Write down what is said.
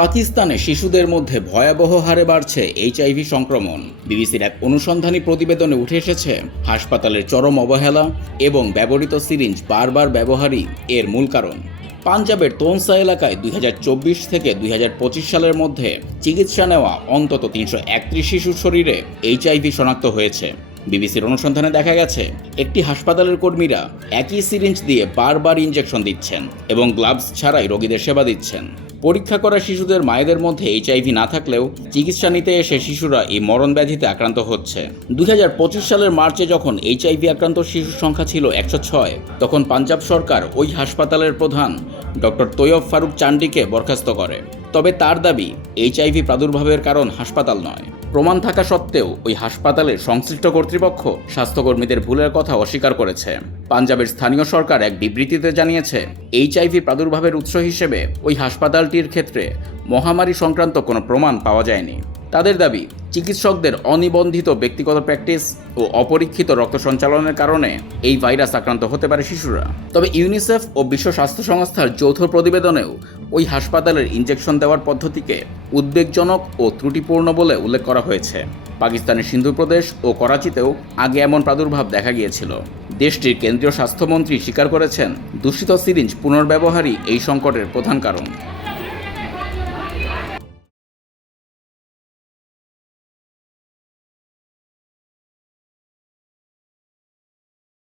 পাকিস্তানে শিশুদের মধ্যে ভয়াবহ হারে বাড়ছে এইচআইভি সংক্রমণ। বিবিসির এক অনুসন্ধানী প্রতিবেদনে উঠে এসেছে হাসপাতালের চরম অবহেলা এবং ব্যবহৃত সিরিঞ্জ বারবার ব্যবহারই এর মূল কারণ। পাঞ্জাবের তোনসা এলাকায় 2024 থেকে 2025 সালের মধ্যে চিকিৎসা নেওয়া অন্তত 331 শিশুর শরীরে এইচআইভি শনাক্ত হয়েছে। বিবিসির অনুসন্ধানে দেখা গেছে একটি হাসপাতালের কর্মীরা একই সিরিঞ্জ দিয়ে বারবার ইনজেকশন দিচ্ছেন এবং গ্লাভস ছাড়াই রোগীদের সেবা দিচ্ছেন। পরীক্ষা করা শিশুদের মায়েদের মধ্যে এইচআইভি না থাকলেও চিকিৎসা নিতে এসে শিশুরা এই মরণ ব্যাধিতে আক্রান্ত হচ্ছে। 2025 সালের মার্চে যখন এইচআইভি আক্রান্ত শিশুর সংখ্যা ছিল 106, তখন পাঞ্জাব সরকার ওই হাসপাতালের প্রধান ডক্টর তৈয়ব ফারুক চান্ডিকে বরখাস্ত করে। তবে তার দাবি এইচআইভি প্রাদুর্ভাবের কারণ হাসপাতাল নয়। প্রমাণ থাকা সত্ত্বেও ওই হাসপাতালের সংশ্লিষ্ট কর্তৃপক্ষ স্বাস্থ্যকর্মীদের ভুলের কথা অস্বীকার করেছে। পাঞ্জাবের স্থানীয় সরকার এক বিবৃতিতে জানিয়েছে, এইচআইভি প্রাদুর্ভাবের উৎস হিসেবে ওই হাসপাতালটির ক্ষেত্রে মহামারী সংক্রান্ত কোনো প্রমাণ পাওয়া যায়নি। তাদের দাবি, চিকিৎসকদের অনিবন্ধিত ব্যক্তিগত প্র্যাকটিস ও অপরীক্ষিত রক্ত সঞ্চালনের কারণে এই ভাইরাস আক্রান্ত হতে পারে শিশুরা। তবে ইউনিসেফ ও বিশ্ব স্বাস্থ্য সংস্থার যৌথ প্রতিবেদনেও ওই হাসপাতালের ইনজেকশন দেওয়ার পদ্ধতিকে উদ্বেগজনক ও ত্রুটিপূর্ণ বলে উল্লেখ করা হয়েছে। পাকিস্তানের সিন্ধু প্রদেশ ও করাচিতেও আগে এমন প্রাদুর্ভাব দেখা গিয়েছিল। দেশটির কেন্দ্রীয় স্বাস্থ্যমন্ত্রী স্বীকার করেছেন, দূষিত সিরিঞ্জ পুনর্ব্যবহারই এই সংকটের প্রধান কারণ।